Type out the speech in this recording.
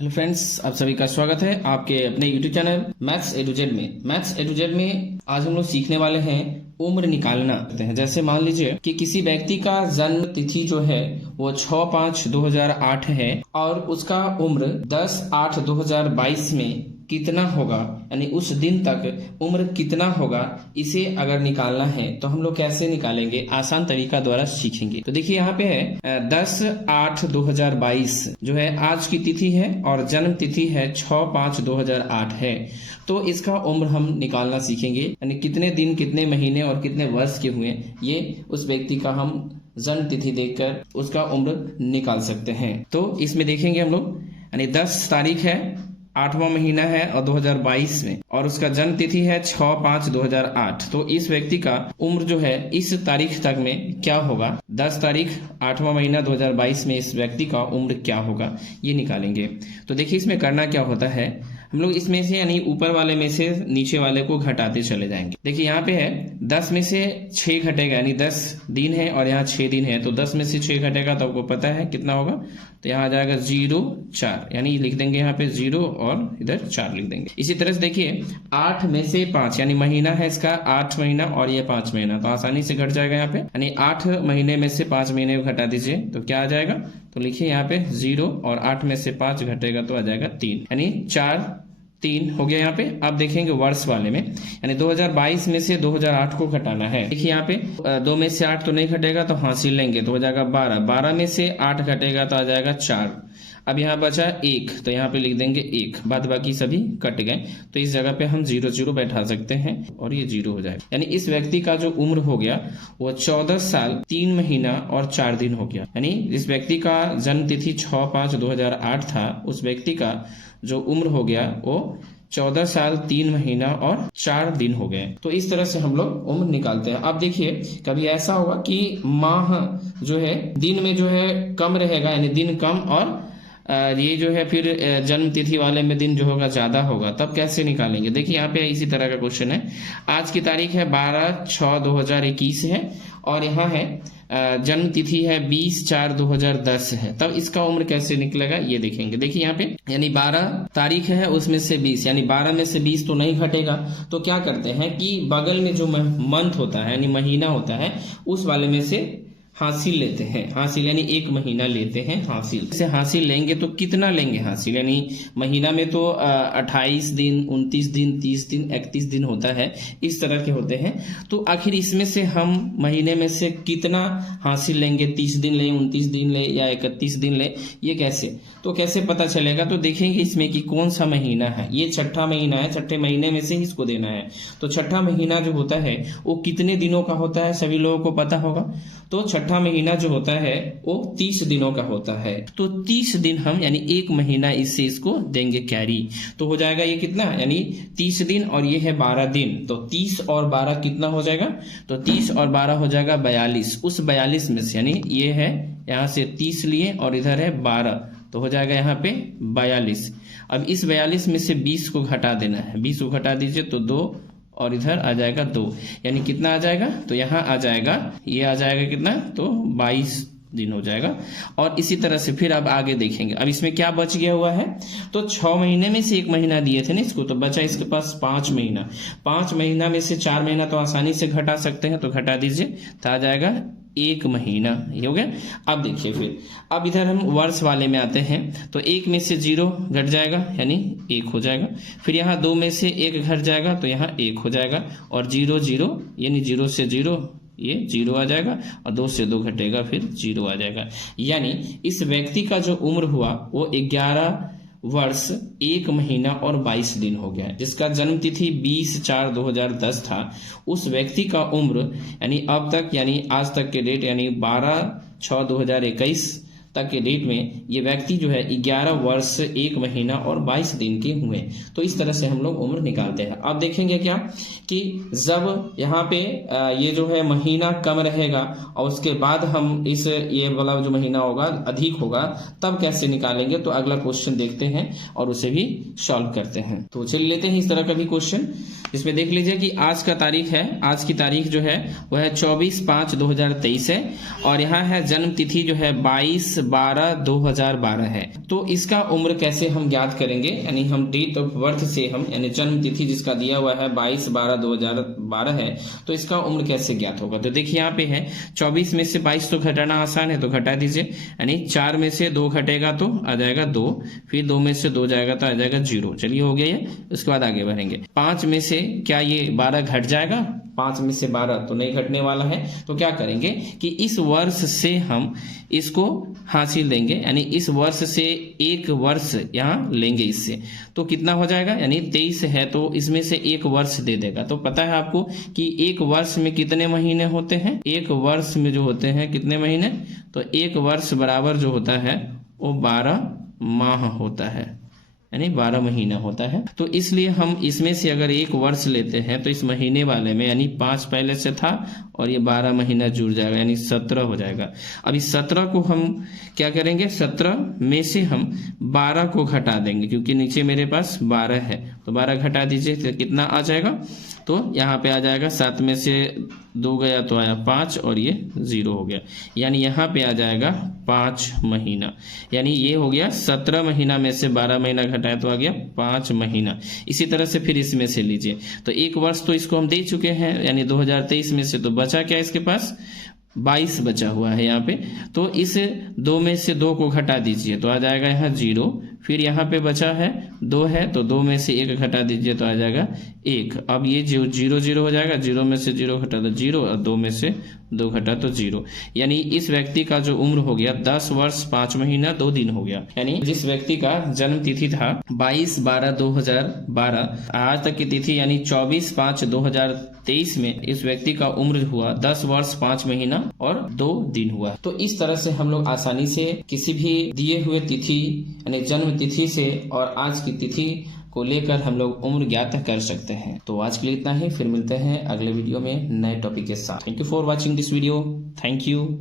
Hello friends, आप सभी का स्वागत है आपके अपने YouTube channel maths A to Z में। मैथ्स ए टू जेड में आज हम लोग सीखने वाले हैं उम्र निकालना करते हैं। जैसे मान लीजिए कि किसी व्यक्ति का जन्म तिथि जो है वो 6/5/2008 है और उसका उम्र 10/8/2022 में कितना होगा, यानी उस दिन तक उम्र कितना होगा, इसे अगर निकालना है तो हम लोग कैसे निकालेंगे, आसान तरीका द्वारा सीखेंगे। तो देखिए यहाँ पे है 10/8/2022 जो है आज की तिथि है और जन्म तिथि है 6/5/2008 है। तो इसका उम्र हम निकालना सीखेंगे, यानी कितने दिन, कितने महीने और कितने वर्ष के हुए, ये उस व्यक्ति का हम जन्म तिथि देखकर उसका उम्र निकाल सकते हैं। तो इसमें देखेंगे हम लोग, यानी 10 तारीख है, 8वां महीना है और 2022 में, और उसका जन्म तिथि है 6/5/2008। तो इस व्यक्ति का उम्र जो है इस तारीख तक में क्या होगा, 10 तारीख 8वां महीना 2022 में इस व्यक्ति का उम्र क्या होगा, ये निकालेंगे। तो देखिए इसमें करना क्या होता है, हम लोग इसमें से यानी ऊपर वाले में से नीचे वाले को घटाते चले जाएंगे। देखिए यहाँ पे है 10 में से 6 घटेगा, यानी 10 दिन है और यहाँ 6 दिन है, तो 10 में से 6 घटेगा तो आपको पता है कितना होगा, तो यहाँ आ जाएगा 0 4, यानी लिख देंगे यहाँ पे 0 और इधर 4 लिख देंगे। इसी तरह से देखिए 8 में से 5, यानी महीना है इसका 8 महीना और ये 5 महीना, तो आसानी से घट जाएगा यहाँ पे, यानी 8 महीने में से 5 महीने को घटा दीजिए तो क्या आ जाएगा, तो लिखिए यहाँ पे 0 और 8 में से 5 घटेगा तो आ जाएगा 3, यानी 4 3 हो गया यहाँ पे। अब देखेंगे वर्ष वाले में, यानी 2022 में से 2008 को घटाना है। देखिए यहाँ पे 2 में से 8 तो नहीं घटेगा तो हासिल लेंगे तो हो जाएगा 12, 12 में से 8 घटेगा तो आ जाएगा 4। अब यहाँ बचा 1, तो यहाँ पे लिख देंगे 1, बाद बाकी सभी कट गए, तो इस जगह पे हम 0 0 बैठा सकते हैं और ये 0 हो जाएगा। यानी इस व्यक्ति का जो उम्र हो गया वो 14 साल 3 महीना और 4 दिन हो गया। यानी इस व्यक्ति का जन्म तिथि 6/5/2008 था, उस व्यक्ति का जो उम्र हो गया वो 14 साल 3 महीना और 4 दिन हो गए। तो इस तरह से हम लोग उम्र निकालते हैं। अब देखिए कभी ऐसा होगा कि माह जो है दिन में जो है कम रहेगा, यानी दिन कम, और ये जो है फिर जन्म तिथि वाले में दिन जो होगा ज्यादा होगा, तब कैसे निकालेंगे। देखिए यहाँ पे इसी तरह का क्वेश्चन है, आज की तारीख है 12/6/2021 है और यहाँ है जन्म तिथि है 20/4/2010 है, तब इसका उम्र कैसे निकलेगा ये देखेंगे। देखिए यहाँ पे यानी 12 तारीख है उसमें से 20, यानी 12 में से 20 तो नहीं घटेगा, तो क्या करते हैं कि बगल में जो मंथ होता है यानी महीना होता है उस वाले में से हासिल लेते हैं, हासिल यानी 1 महीना लेते हैं हासिल से। हासिल लेंगे तो कितना लेंगे हासिल, यानी महीना में तो 28 दिन 29 दिन 30 दिन 31 दिन होता है, इस तरह के होते हैं। तो आखिर इसमें से हम महीने में से कितना हासिल लेंगे, 30 दिन ले, 29 दिन ले या 31 दिन ले, ये कैसे, तो कैसे पता चलेगा। तो देखेंगे इसमें कि कौन सा महीना है, ये छठा महीना है, छठे महीने में से ही इसको देना है। तो छठा महीना जो होता है वो कितने दिनों का होता है, सभी लोगों को पता होगा। तो छठा महीना जो होता है वो 30 दिनों का होता है, तो 30 दिन हम यानी 1 महीना इससे इसको देंगे कैरी, तो हो जाएगा ये कितना, यानी 30 दिन और ये है 12 दिन, तो 30 और 12 कितना हो जाएगा, तो 30 और 12 हो जाएगा 42। उस 42 में से यानी ये है यहाँ से 30 लिए और इधर है 12, तो हो जाएगा यहाँ पे 42। अब इस 42 में से 20 को घटा देना है, 20 को घटा दीजिए तो 2 और इधर आ जाएगा 2, यानी कितना आ जाएगा, तो यहाँ आ जाएगा, ये आ जाएगा कितना, तो 22 दिन हो जाएगा। और इसी तरह से फिर अब आगे देखेंगे। अब इसमें क्या बच गया हुआ है, तो 6 महीने में से 1 महीना दिए थे ना इसको, तो बचा इसके पास 5 महीना। 5 महीना में से 4 महीना तो आसानी से घटा सकते हैं, तो घटा दीजिए तो आ जाएगा 1 महीना, ये हो गया। अब देखिए फिर अब इधर हम वर्ष वाले में आते हैं, तो 1 में से 0 घट जाएगा यानी 1 हो जाएगा, फिर यहाँ 2 में से 1 घट जाएगा तो यहाँ 1 हो जाएगा, और 0 0 यानी 0 से 0 ये 0 आ जाएगा, और 2 से 2 घटेगा फिर 0 आ जाएगा। यानी इस व्यक्ति का जो उम्र हुआ वो 11 वर्ष 1 महीना और 22 दिन हो गया, जिसका जन्म तिथि 20/4/2010 था। उस व्यक्ति का उम्र यानी अब तक, यानी आज तक के डेट, यानी 12/6/2021 तक के डेट में ये व्यक्ति जो है 11 वर्ष 1 महीना और 22 दिन के हुए। तो इस तरह से हम लोग उम्र निकालते हैं। अब देखेंगे क्या कि जब यहाँ पे ये जो है महीना कम रहेगा और उसके बाद हम इस ये वाला जो महीना होगा अधिक होगा, तब कैसे निकालेंगे, तो अगला क्वेश्चन देखते हैं और उसे भी सॉल्व करते हैं। तो चलिए लेते हैं इस तरह का भी क्वेश्चन। इसमें देख लीजिए कि आज का तारीख है, आज की तारीख जो है वह है 24/5/2023 है और यहाँ है जन्म तिथि जो है 22/12/2012 है। तो इसका उम्र कैसे हम ज्ञात करेंगे, यानी हम डेट ऑफ बर्थ से हम, यानी जन्म तिथि जिसका दिया हुआ है 22/12/2012 है, तो इसका उम्र कैसे ज्ञात होगा। तो देखिए यहाँ पे है 24 में से 22 तो घटाना आसान है, तो घटा दीजिए, यानी 4 में से 2 घटेगा तो आ जाएगा 2, फिर 2 में से 2 जाएगा तो आ जाएगा 0। चलिए हो गया ये, उसके बाद आगे बढ़ेंगे। 5 में से क्या ये 12 घट जाएगा, 5 में से 12 तो नहीं घटने वाला है, तो क्या करेंगे कि इस वर्ष से हम इसको हासिल देंगे, यानी इस वर्ष से एक वर्ष यहाँ लेंगे इससे, तो कितना हो जाएगा, यानी 23 है तो इसमें से एक वर्ष दे देगा। तो पता है आपको कि एक वर्ष में कितने महीने होते हैं, एक वर्ष में जो होते हैं कितने महीने, तो एक वर्ष बराबर जो होता है वो 12 माह होता है, यानी 12 महीना होता है। तो इसलिए हम इसमें से अगर एक वर्ष लेते हैं तो इस महीने वाले में, यानी 5 पहले से था और ये 12 महीना जुड़ जाएगा, यानी 17 हो जाएगा। अब इस 17 को हम क्या करेंगे, 17 में से हम 12 को घटा देंगे, क्योंकि नीचे मेरे पास 12 है, तो 12 घटा दीजिए तो कितना आ जाएगा, तो यहाँ पे आ जाएगा 7 में से 2 गया तो आया 5 और ये 0 हो गया, यानी यहाँ पे आ जाएगा 5 महीना, यानी ये हो गया 17 महीना में से 12 महीना घटाया तो आ गया 5 महीना। इसी तरह से फिर इसमें से लीजिए, तो एक वर्ष तो इसको हम दे चुके हैं, यानी 2023 में से, तो बचा क्या इसके पास, 22 बचा हुआ है यहाँ पे, तो इस 2 में से 2 को घटा दीजिए तो आ जाएगा यहाँ 0, फिर यहाँ पे बचा है 2 है तो 2 में से 1 घटा दीजिए तो आ जाएगा 1। अब ये जो 0 हो जाएगा, 0 में से 0 घटा तो 0 और 2 में से 2 घटा तो 0, यानी इस व्यक्ति का जो उम्र हो गया 10 वर्ष 5 महीना 2 दिन हो गया। यानी जिस व्यक्ति का जन्म तिथि था 22/12/2012, आज तक की तिथि यानी 24/5/2023 में इस व्यक्ति का उम्र हुआ 10 वर्ष 5 महीना और 2 दिन हुआ। तो इस तरह से हम लोग आसानी से किसी भी दिए हुए तिथि यानी जन्म तिथि से और आज की तिथि को लेकर हम लोग उम्र ज्ञात कर सकते हैं। तो आज के लिए इतना ही, फिर मिलते हैं अगले वीडियो में नए टॉपिक के साथ। Thank you for watching this video, thank you.